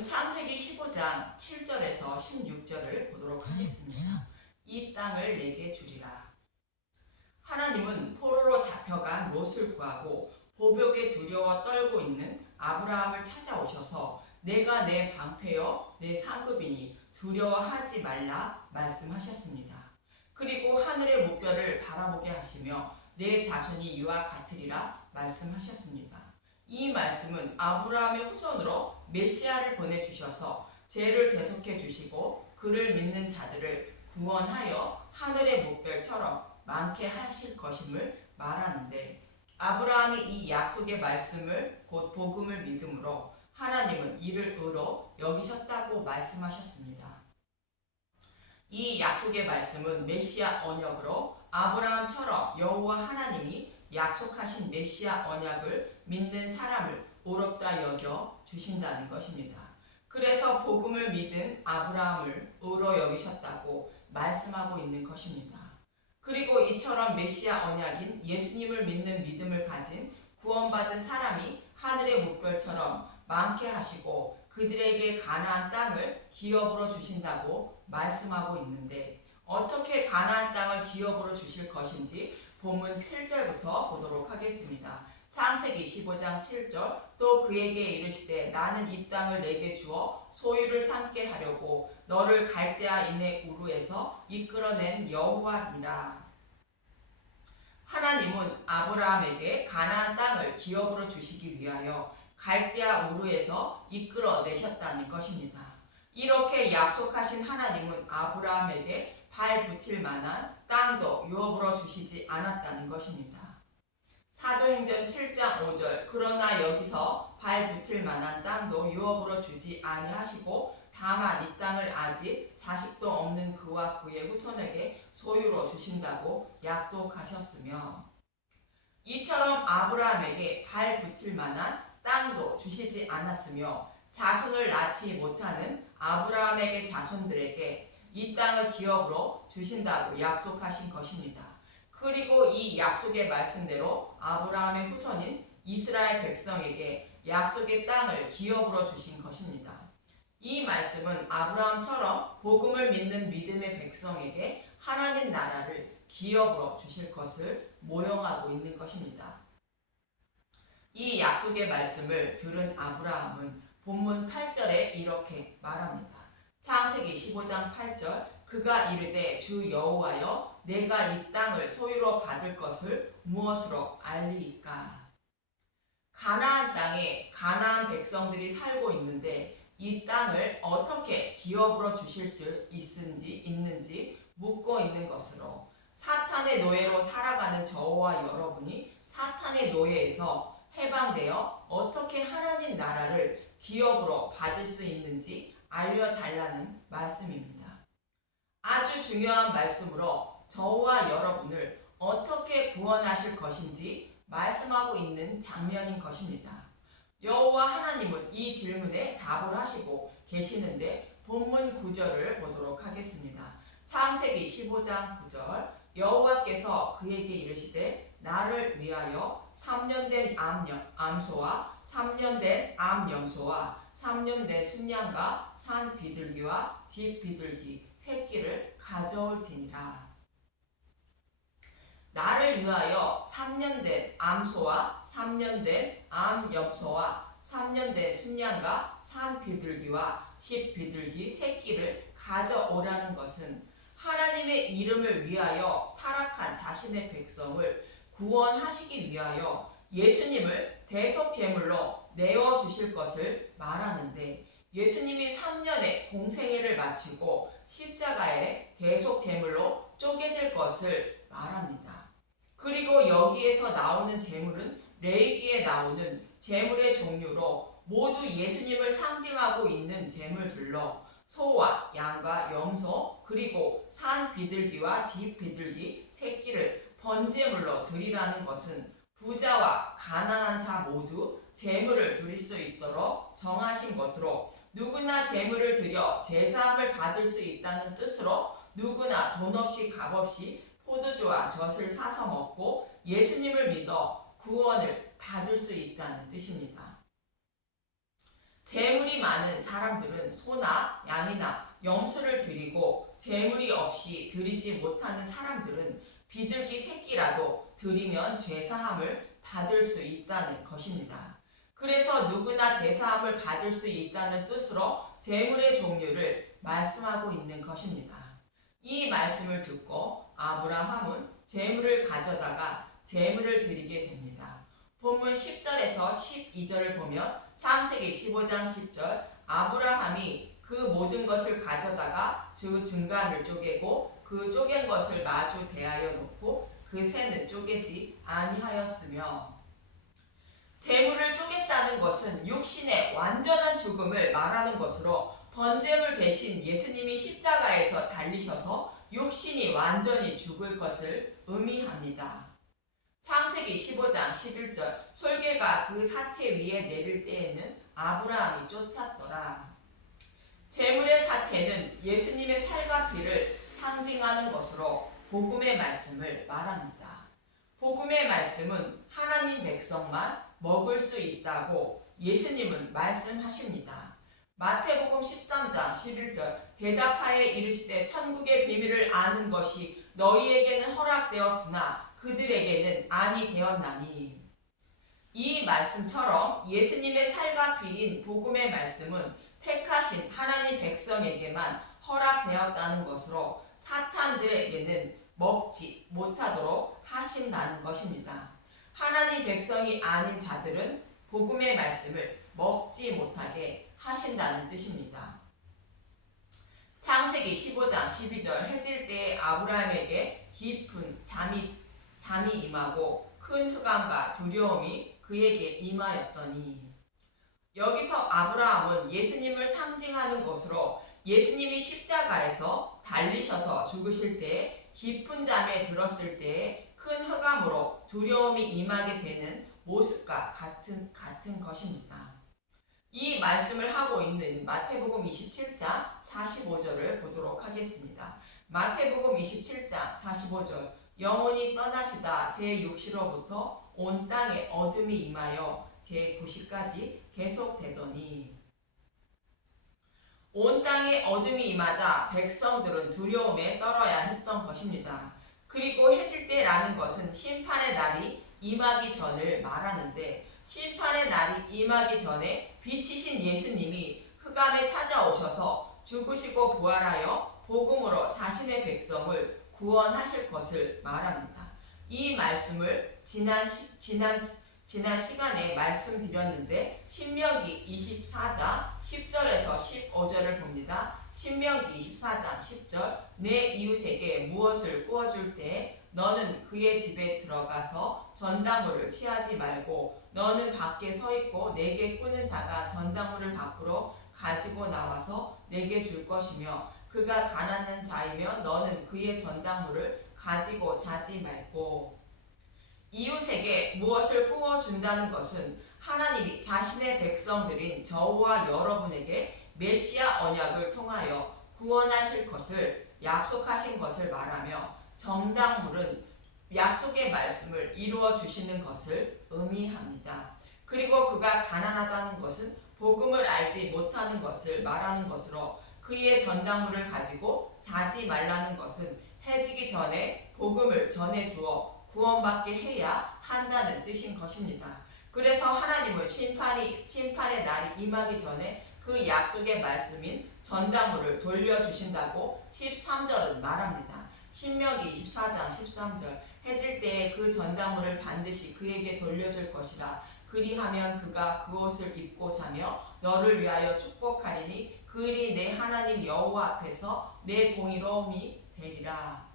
오늘은 창세기 15장 7절에서 16절을 보도록 하겠습니다. 이 땅을 내게 주리라. 하나님은 포로로 잡혀간 롯을 구하고 보복에 두려워 떨고 있는 아브라함을 찾아오셔서 내가 내 방패여 내 상급이니 두려워하지 말라 말씀하셨습니다. 그리고 하늘의 목별을 바라보게 하시며 내 자손이 이와 같으리라 말씀하셨습니다. 이 말씀은 아브라함의 후손으로 메시아를 보내주셔서 죄를 대속해 주시고 그를 믿는 자들을 구원하여 하늘의 목별처럼 많게 하실 것임을 말하는데, 아브라함이 이 약속의 말씀을 곧 복음을 믿음으로 하나님은 이를 의로 여기셨다고 말씀하셨습니다. 이 약속의 말씀은 메시아 언약으로 아브라함처럼 여호와 하나님이 약속하신 메시아 언약을 믿는 사람을 의롭다 여겨 주신다는 것입니다. 그래서 복음을 믿은 아브라함을 의로 여기셨다고 말씀하고 있는 것입니다. 그리고 이처럼 메시아 언약인 예수님을 믿는 믿음을 가진 구원받은 사람이 하늘의 목별처럼 많게 하시고 그들에게 가나안 땅을 기업으로 주신다고 말씀하고 있는데, 어떻게 가나안 땅을 기업으로 주실 것인지 본문 7절부터 보도록 하겠습니다. 창세기 15장 7절. 또 그에게 이르시되 나는 이 땅을 내게 주어 소유를 삼게 하려고 너를 갈대아인의 우르에서 이끌어낸 여호와니라. 하나님은 아브라함에게 가나안 땅을 기업으로 주시기 위하여 갈대아 우르에서 이끌어내셨다는 것입니다. 이렇게 약속하신 하나님은 아브라함에게 발 붙일 만한 땅도 유업으로 주시지 않았다는 것입니다. 사도행전 7장 5절. 그러나 여기서 발 붙일 만한 땅도 유업으로 주지 아니하시고 다만 이 땅을 아직 자식도 없는 그와 그의 후손에게 소유로 주신다고 약속하셨으며, 이처럼 아브라함에게 발 붙일 만한 땅도 주시지 않았으며 자손을 낳지 못하는 아브라함에게 자손들에게 이 땅을 기업으로 주신다고 약속하신 것입니다. 그리고 이 약속의 말씀대로 아브라함의 후손인 이스라엘 백성에게 약속의 땅을 기업으로 주신 것입니다. 이 말씀은 아브라함처럼 복음을 믿는 믿음의 백성에게 하나님 나라를 기업으로 주실 것을 모형하고 있는 것입니다. 이 약속의 말씀을 들은 아브라함은 본문 8절에 이렇게 말합니다. 창세기 15장 8절. 그가 이르되 주 여호와여 내가 이 땅을 소유로 받을 것을 무엇으로 알리이까. 가나안 땅에 가나안 백성들이 살고 있는데 이 땅을 어떻게 기업으로 주실 수 있는지 묻고 있는 것으로, 사탄의 노예로 살아가는 저와 여러분이 사탄의 노예에서 해방되어 어떻게 하나님 나라를 기업으로 받을 수 있는지 알려달라는 말씀입니다. 아주 중요한 말씀으로 저와 여러분을 어떻게 구원하실 것인지 말씀하고 있는 장면인 것입니다. 여호와 하나님은 이 질문에 답을 하시고 계시는데 본문 9절을 보도록 하겠습니다. 창세기 15장 9절. 여호와께서 그에게 이르시되 나를 위하여 3년 된 암소와 3년 된 암염소와 3년 된 순양과 산 비둘기와 집 비둘기 새끼를 가져올지니라. 나를 위하여 3년 된 암소와 3년 된 암염소와 3년 된 순양과 산 비둘기와 집 비둘기 새끼를 가져오라는 것은 하나님의 이름을 위하여 타락한 자신의 백성을 구원하시기 위하여 예수님을 대속제물로 내어주실 것을 말하는데, 예수님이 3년의 공생애를 마치고 십자가에 대속제물로 쪼개질 것을 말합니다. 그리고 여기에서 나오는 제물은 레위기에 나오는 제물의 종류로 모두 예수님을 상징하고 있는 제물들로 소와 양과 염소 그리고 산 비둘기와 집 비둘기 새끼를 번제물로 드리라는 것은 부자와 가난한 자 모두 제물을 드릴 수 있도록 정하신 것으로, 누구나 제물을 드려 제사함을 받을 수 있다는 뜻으로 누구나 돈 없이 값 없이 포도주와 젖을 사서 먹고 예수님을 믿어 구원을 받을 수 있다는 뜻입니다. 재물이 많은 사람들은 소나 양이나 염소를 드리고 재물이 없이 드리지 못하는 사람들은 비둘기 새끼라도 드리면 죄사함을 받을 수 있다는 것입니다. 그래서 누구나 죄사함을 받을 수 있다는 뜻으로 재물의 종류를 말씀하고 있는 것입니다. 이 말씀을 듣고 아브라함은 재물을 가져다가 재물을 드리게 됩니다. 본문 10절에서 12절을 보면 창세기 15장 10절 아브라함이 그 모든 것을 가져다가 그 중간을 쪼개고 그 쪼갠 것을 마주 대하여 놓고 그 새는 쪼개지 아니하였으며 재물을 쪼갰다는 것은 육신의 완전한 죽음을 말하는 것으로 번제물 대신 예수님이 십자가에서 달리셔서 육신이 완전히 죽을 것을 의미합니다. 창세기 15장 11절 솔개가 그 사체 위에 내릴 때에는 아브라함이 쫓았더라. 재물의 사체는 예수님의 살과 피를 상징하는 것으로 복음의 말씀을 말합니다. 복음의 말씀은 하나님 백성만 먹을 수 있다고 예수님은 말씀하십니다. 마태복음 13장 11절 대답하여 이르시되 천국의 비밀을 아는 것이 너희에게는 허락되었으나 그들에게는 아니 되었나니. 이 말씀처럼 예수님의 살과 피인 복음의 말씀은 택하신 하나님 백성에게만 허락되었다는 것으로 사탄들에게는 먹지 못하도록 하신다는 것입니다. 하나님 백성이 아닌 자들은 복음의 말씀을 먹지 못하게 하신다는 뜻입니다. 창세기 15장 12절 해질 때에 아브라함에게 깊은 잠이 임하고 큰 흑암과 두려움이 그에게 임하였더니. 여기서 아브라함은 예수님을 상징하는 것으로 예수님이 십자가에서 달리셔서 죽으실 때 깊은 잠에 들었을 때에 큰 흑암으로 두려움이 임하게 되는 모습과 같은 것입니다. 이 말씀을 하고 있는 마태복음 27장 45절을 보도록 하겠습니다. 마태복음 27장 45절 영원히 떠나시다 제 6시로부터 온 땅에 어둠이 임하여 제 9시까지 계속되더니. 온 땅에 어둠이 임하자 백성들은 두려움에 떨어야 했던 것입니다. 그리고 해질 때라는 것은 심판의 날이 임하기 전을 말하는데 심판의 날이 임하기 전에 빛이신 예수님이 흑암에 찾아오셔서 죽으시고 부활하여 복음으로 자신의 백성을 구원하실 것을 말합니다. 이 말씀을 지난 시간에 말씀드렸는데 신명기 24장 10절에서 15절을 봅니다. 신명기 24장 10절 내 이웃에게 무엇을 구워줄 때 너는 그의 집에 들어가서 전당물을 취하지 말고 너는 밖에 서 있고 내게 꾸는 자가 전당물을 밖으로 가지고 나와서 내게 줄 것이며 그가 가난한 자이면 너는 그의 전당물을 가지고 자지 말고. 이웃에게 무엇을 구워준다는 것은 하나님이 자신의 백성들인 저와 여러분에게 메시아 언약을 통하여 구원하실 것을 약속하신 것을 말하며 정당물은 약속의 말씀을 이루어 주시는 것을 의미합니다. 그리고 그가 가난하다는 것은 복음을 알지 못하는 것을 말하는 것으로 그의 전당물을 가지고 자지 말라는 것은 해지기 전에 복음을 전해주어 구원받게 해야 한다는 뜻인 것입니다. 그래서 하나님은 심판의 날이 임하기 전에 그 약속의 말씀인 전당물을 돌려주신다고 13절은 말합니다. 신명기 24장 13절 해질 때에 그 전당물을 반드시 그에게 돌려줄 것이라. 그리하면 그가 그 옷을 입고 자며 너를 위하여 축복하리니 그 일이 내 하나님 여호와 앞에서 내 공의로움이 되리라.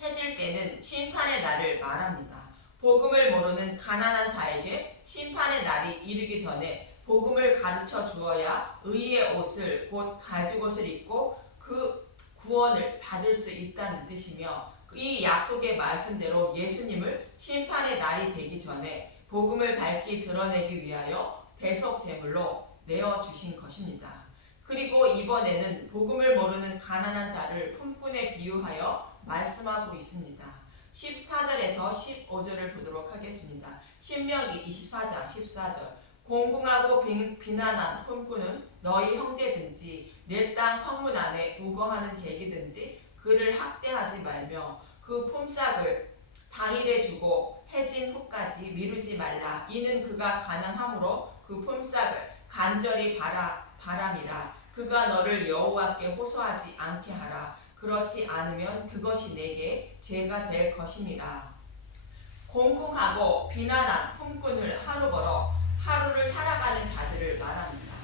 해질 때는 심판의 날을 말합니다. 복음을 모르는 가난한 자에게 심판의 날이 이르기 전에 복음을 가르쳐 주어야 의의 옷을 곧 가죽옷을 입고 그 구원을 받을 수 있다는 뜻이며 이 약속의 말씀대로 예수님을 심판의 날이 되기 전에 복음을 밝히 드러내기 위하여 대속 제물로 내어주신 것입니다. 그리고 이번에는 복음을 모르는 가난한 자를 품꾼에 비유하여 말씀하고 있습니다. 14절에서 15절을 보도록 하겠습니다. 신명기 24장 14절 공궁하고 비난한 품꾼은 너희 형제든지 내 땅 성문 안에 우거하는 객이든지 그를 학대하지 말며 그 품삯을 당일에 주고 해진 후까지 미루지 말라. 이는 그가 가난함으로 그 품삯을 간절히 바람이라. 그가 너를 여호와께 호소하지 않게 하라. 그렇지 않으면 그것이 내게 죄가 될 것임이라. 공궁하고 비난한 품꾼을 하루 벌어 하루를 살아가는 자들을 말합니다.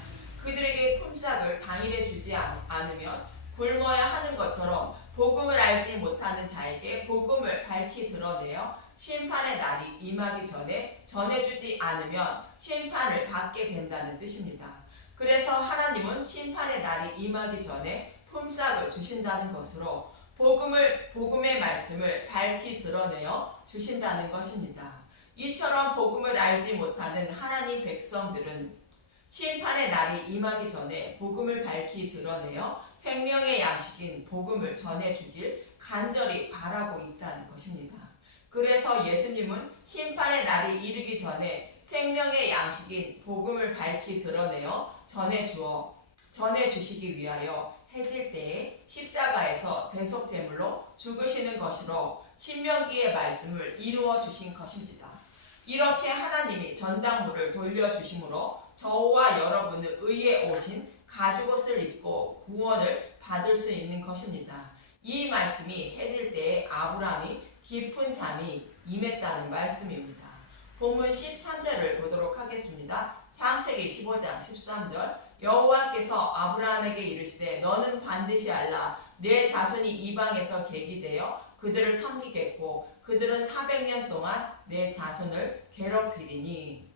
그들에게 품삯을 당일에 주지 않으면 굶어야 하는 것처럼 복음을 알지 못하는 자에게 복음을 밝히 드러내어 심판의 날이 임하기 전에 전해주지 않으면 심판을 받게 된다는 뜻입니다. 그래서 하나님은 심판의 날이 임하기 전에 품삯을 주신다는 것으로 복음의 말씀을 밝히 드러내어 주신다는 것입니다. 이처럼 복음을 알지 못하는 하나님 백성들은 심판의 날이 임하기 전에 복음을 밝히 드러내어 생명의 양식인 복음을 전해주길 간절히 바라고 있다는 것입니다. 그래서 예수님은 심판의 날이 이르기 전에 생명의 양식인 복음을 밝히 드러내어 전해주시기 위하여 해질 때에 십자가에서 대속제물로 죽으시는 것으로 신명기의 말씀을 이루어 주신 것입니다. 이렇게 하나님이 전당물을 돌려주심으로 저와 여러분을 의에 오신 가죽옷을 입고 구원을 받을 수 있는 것입니다. 이 말씀이 해질 때에 아브라함이 깊은 잠이 임했다는 말씀입니다. 본문 13절을 보도록 하겠습니다. 창세기 15장 13절 여호와께서 아브라함에게 이르시되 너는 반드시 알라. 내 자손이 이방에서 객이 되어 그들을 섬기겠고 그들은 400년 동안 내 자손을 괴롭히리니.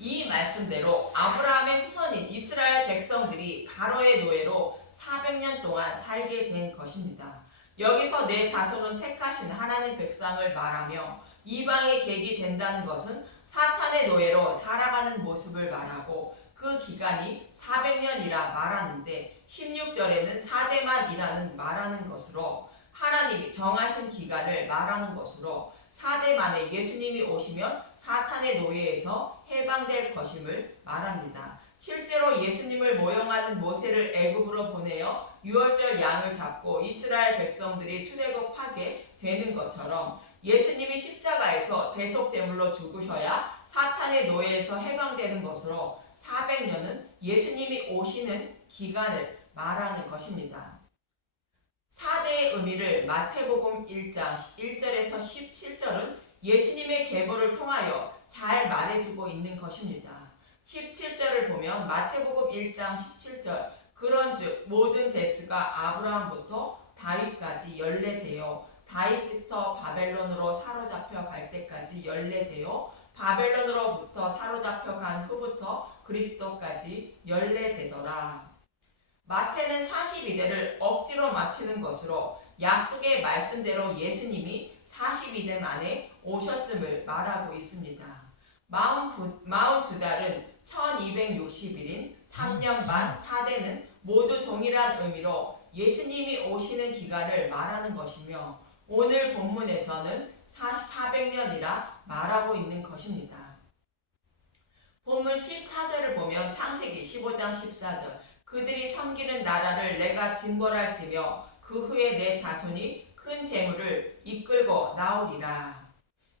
이 말씀대로 아브라함의 후손인 이스라엘 백성들이 바로의 노예로 400년 동안 살게 된 것입니다. 여기서 내 자손은 택하신 하나님 백성을 말하며 이방의 객이 된다는 것은 사탄의 노예로 살아가는 모습을 말하고 그 기간이 400년이라 말하는데 16절에는 4대만이라는 말하는 것으로 하나님이 정하신 기간을 말하는 것으로 4대 만에 예수님이 오시면 사탄의 노예에서 해방될 것임을 말합니다. 실제로 예수님을 모형하는 모세를 애굽으로 보내어 유월절 양을 잡고 이스라엘 백성들이 출애굽하게 되는 것처럼 예수님이 십자가에서 대속제물로 죽으셔야 사탄의 노예에서 해방되는 것으로 400년은 예수님이 오시는 기간을 말하는 것입니다. 4대의 의미를 마태복음 1장 1절에서 17절은 예수님의 계보를 통하여 잘 말해주고 있는 것입니다. 17절을 보면 마태복음 1장 17절 그런즉 모든 대수가 아브라함부터 다윗까지 연례되어 다윗부터 바벨론으로 사로잡혀 갈 때까지 연례되어 바벨론으로부터 사로잡혀 간 후부터 그리스도까지 연례되더라. 마태는 42대를 억지로 맞추는 것으로 약속의 말씀대로 예수님이 42대 만에 오셨음을 말하고 있습니다. 42달은 1260일인 3년 반 4대는 모두 동일한 의미로 예수님이 오시는 기간을 말하는 것이며 오늘 본문에서는 400년이라 말하고 있는 것입니다. 본문 14절을 보면 창세기 15장 14절 그들이 섬기는 나라를 내가 징벌할지며 그 후에 내 자손이 큰 재물을 이끌고 나오리라.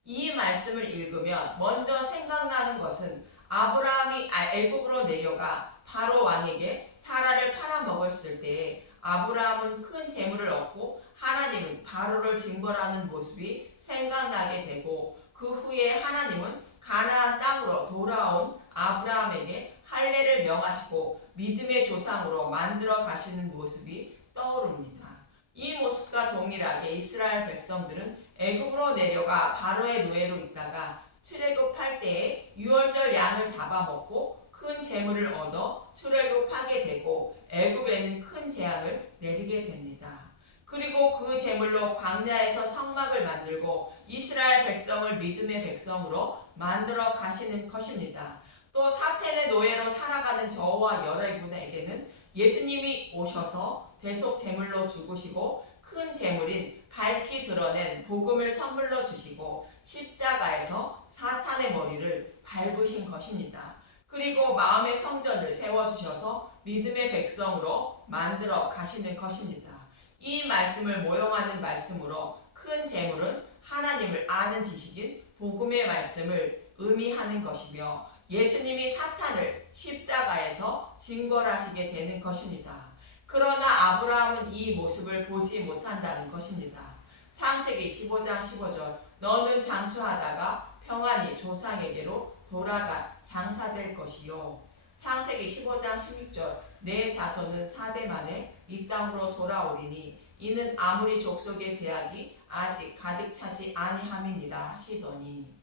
이 말씀을 읽으면 먼저 생각나는 것은 아브라함이 애굽으로 내려가 바로 왕에게 사라를 팔아먹었을 때에 아브라함은 큰 재물을 얻고 하나님은 바로를 징벌하는 모습이 생각나게 되고 그 후에 하나님은 가나안 땅으로 돌아온 아브라함에게 할례를 명하시고 믿음의 조상으로 만들어 가시는 모습이 떠오릅니다. 이 모습과 동일하게 이스라엘 백성들은 애굽으로 내려가 바로의 노예로 있다가 출애굽할 때에 유월절 양을 잡아먹고 큰 재물을 얻어 출애굽하게 되고 애굽에는 큰 재앙을 내리게 됩니다. 그리고 그 재물로 광야에서 성막을 만들고 이스라엘 백성을 믿음의 백성으로 만들어 가시는 것입니다. 또 사탄의 노예로 살아가는 저와 여러분에게는 예수님이 오셔서 대속 제물로 죽으시고 큰 재물인 밝히 드러낸 복음을 선물로 주시고 십자가에서 사탄의 머리를 밟으신 것입니다. 그리고 마음의 성전을 세워주셔서 믿음의 백성으로 만들어 가시는 것입니다. 이 말씀을 모형하는 말씀으로 큰 재물은 하나님을 아는 지식인 복음의 말씀을 의미하는 것이며 예수님이 사탄을 십자가에서 징벌하시게 되는 것입니다. 그러나 아브라함은 이 모습을 보지 못한다는 것입니다. 창세기 15장 15절 너는 장수하다가 평안히 조상에게로 돌아가 장사될 것이요. 창세기 15장 16절 내 자손은 4대 만에 이 땅으로 돌아오리니 이는 아무리 족속의 제약이 아직 가득 차지 아니함이니라 하시더니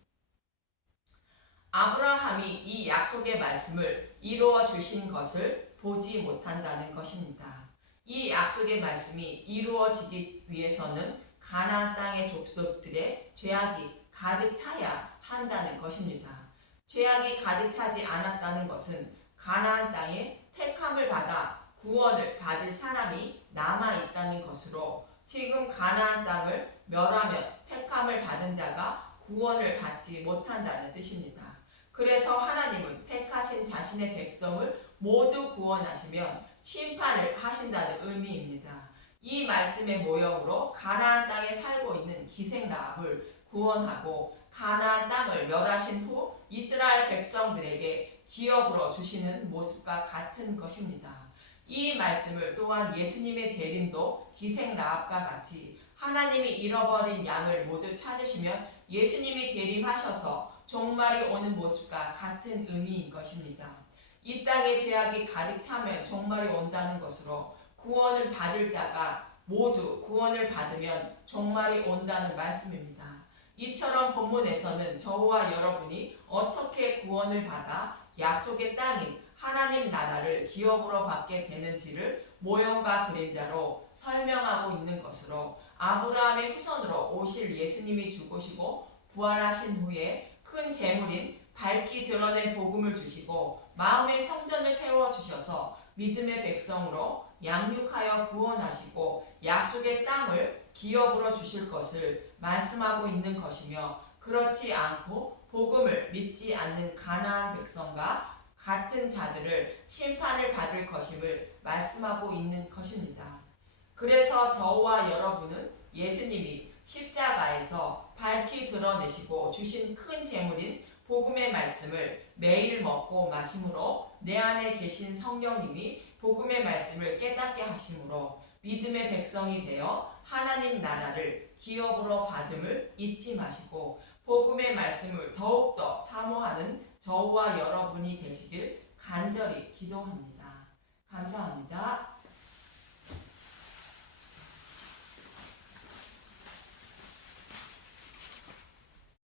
아브라함이 이 약속의 말씀을 이루어 주신 것을 보지 못한다는 것입니다. 이 약속의 말씀이 이루어지기 위해서는 가나안 땅의 족속들의 죄악이 가득 차야 한다는 것입니다. 죄악이 가득 차지 않았다는 것은 가나안 땅에 택함을 받아 구원을 받을 사람이 남아있다는 것으로 지금 가나안 땅을 멸하면 택함을 받은 자가 구원을 받지 못한다는 뜻입니다. 그래서 하나님은 택하신 자신의 백성을 모두 구원하시면 심판을 하신다는 의미입니다. 이 말씀의 모형으로 가나안 땅에 살고 있는 기생 라합을 구원하고 가나안 땅을 멸하신 후 이스라엘 백성들에게 기업으로 주시는 모습과 같은 것입니다. 이 말씀을 또한 예수님의 재림도 기생 라합과 같이 하나님이 잃어버린 양을 모두 찾으시면 예수님이 재림하셔서 종말이 오는 모습과 같은 의미인 것입니다. 이 땅에 죄악이 가득 차면 종말이 온다는 것으로 구원을 받을 자가 모두 구원을 받으면 종말이 온다는 말씀입니다. 이처럼 본문에서는 저와 여러분이 어떻게 구원을 받아 약속의 땅인 하나님 나라를 기업으로 받게 되는지를 모형과 그림자로 설명하고 있는 것으로 아브라함의 후손으로 오실 예수님이 죽으시고 부활하신 후에 큰 재물인 밝히 드러낸 복음을 주시고 마음의 성전을 세워주셔서 믿음의 백성으로 양육하여 구원하시고 약속의 땅을 기업으로 주실 것을 말씀하고 있는 것이며 그렇지 않고 복음을 믿지 않는 가나안 백성과 같은 자들을 심판을 받을 것임을 말씀하고 있는 것입니다. 그래서 저와 여러분은 예수님이 십자가에서 밝히 드러내시고 주신 큰 재물인 복음의 말씀을 매일 먹고 마심으로 내 안에 계신 성령님이 복음의 말씀을 깨닫게 하심으로 믿음의 백성이 되어 하나님 나라를 기업으로 받음을 잊지 마시고 복음의 말씀을 더욱더 사모하는 저와 여러분이 되시길 간절히 기도합니다. 감사합니다.